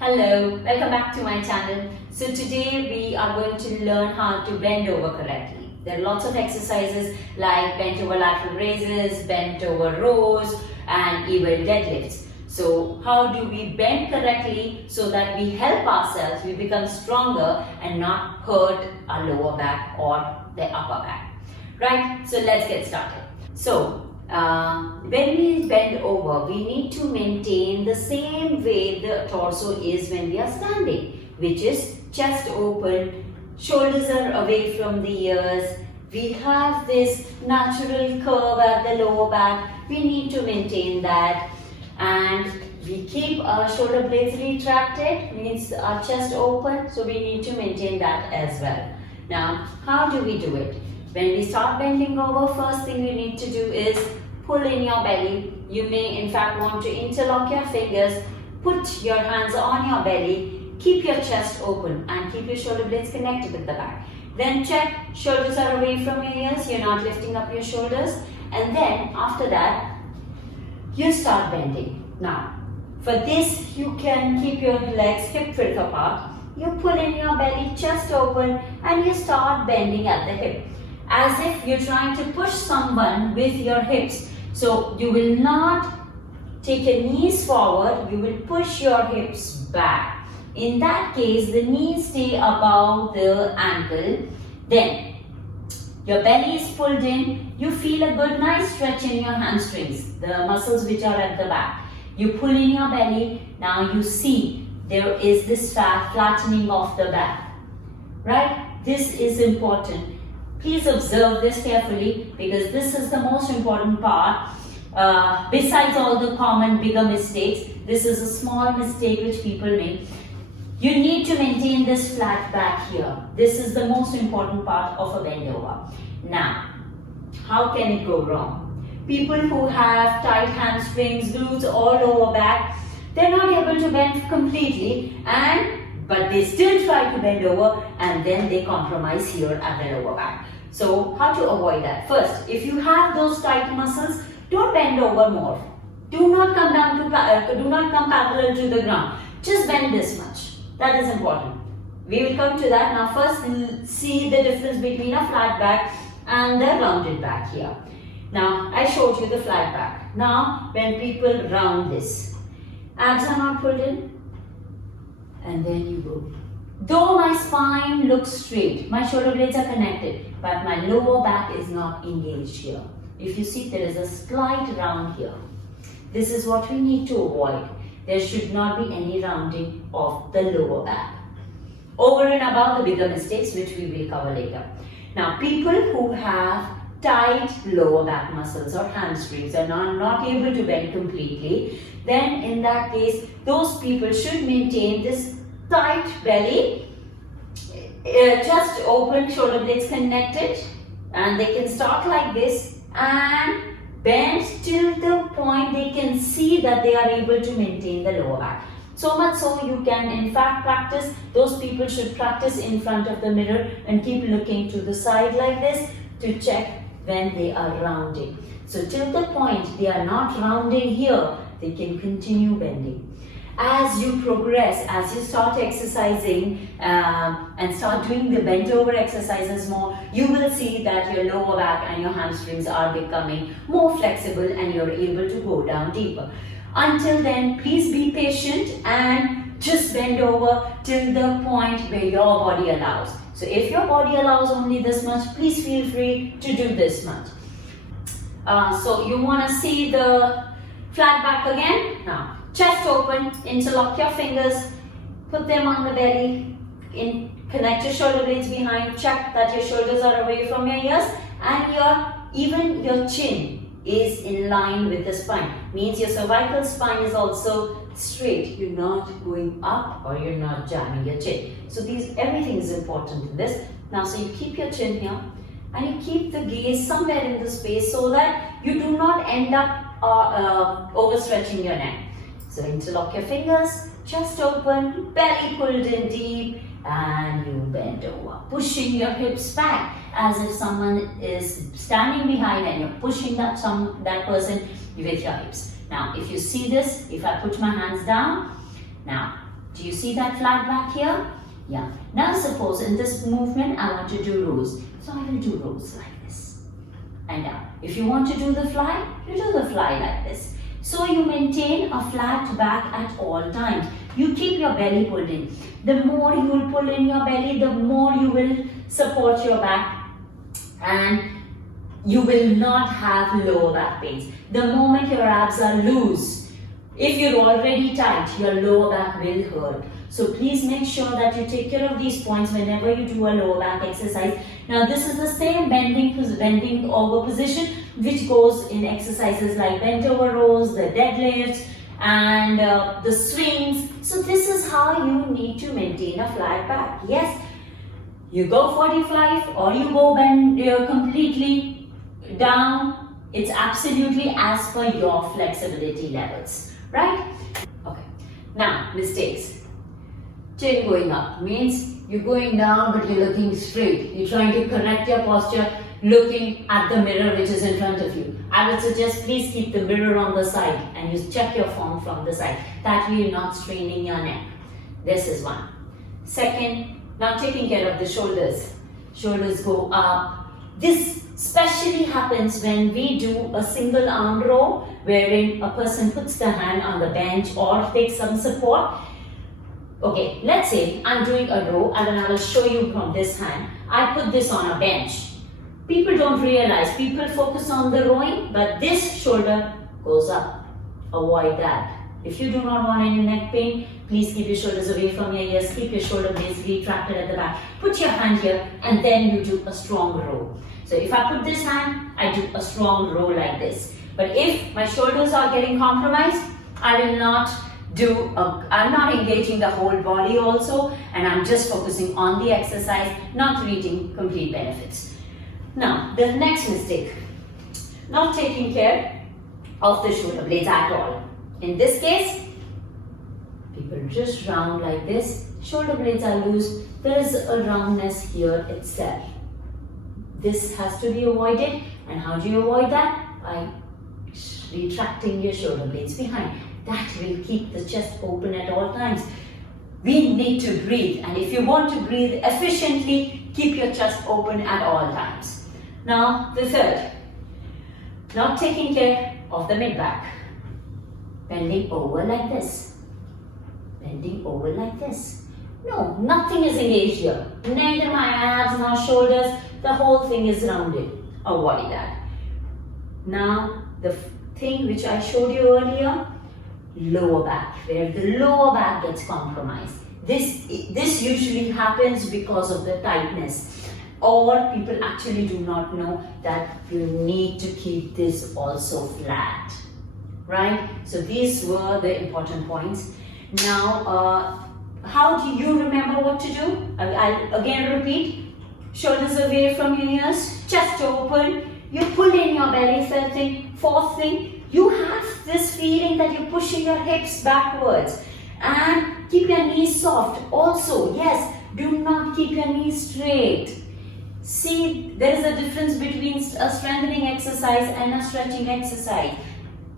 Hello, welcome back to my channel. So today we are going to learn how to bend over correctly. There are lots of exercises like bent over lateral raises, bent over rows and even deadlifts. So how do we bend correctly so that we help ourselves, we become stronger and not hurt our lower back or the upper back. Right? So let's get started. So when we bend over, we need to maintain the same way the torso is when we are standing, which is chest open, shoulders are away from the ears. We have this natural curve at the lower back. We need to maintain that, and we keep our shoulder blades retracted, means our chest open. So we need to maintain that as well. Now, how do we do it? When we start bending over, first thing we need to do is pull in your belly. You may in fact want to interlock your fingers, put your hands on your belly, keep your chest open and keep your shoulder blades connected with the back. Then check, shoulders are away from your ears, you're not lifting up your shoulders, and then after that, you start bending. Now, for this, you can keep your legs hip width apart. You pull in your belly, chest open, and you start bending at the hip, as if you're trying to push someone with your hips. So you will not take your knees forward, you will push your hips back. In that case, the knees stay above the ankle. Then your belly is pulled in, you feel a good nice stretch in your hamstrings, the muscles which are at the back. You pull in your belly, now you see there is this fat flattening of the back. Right? This is important. Please observe this carefully because this is the most important part. Besides all the common bigger mistakes, this is a small mistake which people make. You need to maintain this flat back here. This is the most important part of a bend over. Now, how can it go wrong? People who have tight hamstrings, glutes, or lower back, they're not able to bend completely, but they still try to bend over and then they compromise here at the lower back. So how to avoid that? First, if you have those tight muscles, don't bend over more. Do not come parallel to the ground. Just bend this much. That is important. We will come to that. Now first, see the difference between a flat back and the rounded back here. Now, I showed you the flat back. Now, when people round this, abs are not pulled in, and then you go. Though my spine looks straight, my shoulder blades are connected, but my lower back is not engaged here. If you see, there is a slight round here. This is what we need to avoid. There should not be any rounding of the lower back. Over and above the bigger mistakes, which we will cover later. Now, people who have tight lower back muscles or hamstrings are not able to bend completely, then in that case, those people should maintain this tight belly, chest open, shoulder blades connected, and they can start like this and bend till the point they can see that they are able to maintain the lower back. So much so you can in fact practice, those people should practice in front of the mirror and keep looking to the side like this to check when they are rounding. So till the point they are not rounding here, they can continue bending. As you progress, as you start exercising and start doing the bent over exercises more, you will see that your lower back and your hamstrings are becoming more flexible and you're able to go down deeper. Until then, please be patient and just bend over till the point where your body allows. So if your body allows only this much, please feel free to do this much. So you want to see the flat back again? Now, chest open, interlock your fingers, put them on the belly, connect your shoulder blades behind, check that your shoulders are away from your ears and even your chin is in line with the spine. Means your cervical spine is also straight. You're not going up or you're not jamming your chin. So everything is important in this. Now, so you keep your chin here and you keep the gaze somewhere in the space so that you do not end up overstretching your neck. So interlock your fingers, chest open, belly pulled in deep, and you bend over, pushing your hips back as if someone is standing behind and you're pushing that person with your hips. Now, if you see this, if I put my hands down, now Do you see that flat back here? Yeah. Now suppose in this movement I want to do rows. So I will do rows like this. And down. If you want to do the fly, you do the fly like this. So you maintain a flat back at all times. You keep your belly pulled in. The more you will pull in your belly, the more you will support your back and you will not have lower back pains. The moment your abs are loose, if you're already tight, your lower back will hurt. So please make sure that you take care of these points whenever you do a lower back exercise. Now this is the same bending over position which goes in exercises like bent over rows, the deadlifts and the swings. So this is how you need to maintain a flat back. Yes, you go 45 or you go bend completely down. It's absolutely as per your flexibility levels, right? Okay. Now mistakes. Chin going up means you're going down but you're looking straight. You're trying to correct your posture looking at the mirror which is in front of you. I would suggest please keep the mirror on the side and you check your form from the side. That way you're not straining your neck. This is one. Second, now taking care of the shoulders. Shoulders go up. This especially happens when we do a single arm row wherein a person puts the hand on the bench or takes some support. Okay, let's say I'm doing a row and then I will show you from this hand. I put this on a bench. People don't realize, people focus on the rowing, but this shoulder goes up. Avoid that. If you do not want any neck pain, please keep your shoulders away from your ears. Keep your shoulder blades retracted at the back. Put your hand here and then you do a strong row. So if I put this hand, I do a strong row like this. But if my shoulders are getting compromised, I will not I'm not engaging the whole body also, and I'm just focusing on the exercise, not reaching complete benefits. Now, the next mistake, not taking care of the shoulder blades at all. In this case, people just round like this, shoulder blades are loose, there is a roundness here itself. This has to be avoided, and how do you avoid that? By retracting your shoulder blades behind. That will keep the chest open at all times. We need to breathe, and if you want to breathe efficiently, keep your chest open at all times. Now, the third, not taking care of the mid-back. Bending over like this. Bending over like this. No, nothing is engaged here. Neither my abs nor shoulders. The whole thing is rounded. Avoid that. Now, the thing which I showed you earlier, lower back, where the lower back gets compromised. This usually happens because of the tightness, or people actually do not know that you need to keep this also flat, right? So these were the important points. Now, how do you remember what to do? I'll again repeat. Shoulders away from your ears, chest open, you pull in your belly. Third thing. Fourth thing, you have this feeling that you're pushing your hips backwards, and keep your knees soft. Also, yes, do not keep your knees straight. See, there is a difference between a strengthening exercise and a stretching exercise.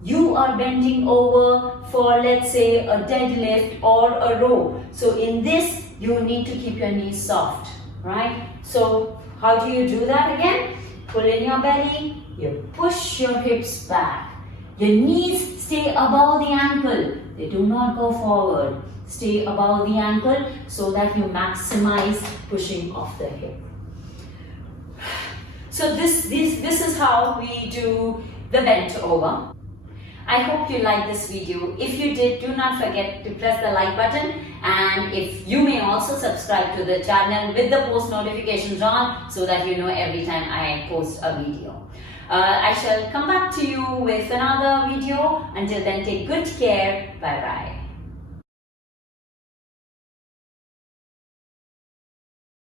You are bending over for, let's say, a deadlift or a row. So in this, you need to keep your knees soft, right? So how do you do that again? Pull in your belly, you push your hips back. Your knees stay above the ankle. They do not go forward. Stay above the ankle so that you maximize pushing off the hip. So this is how we do the bent over. I hope you liked this video. If you did, do not forget to press the like button, and if you may also subscribe to the channel with the post notifications on so that you know every time I post a video. I shall come back to you with another video. Until then, take good care. Bye bye.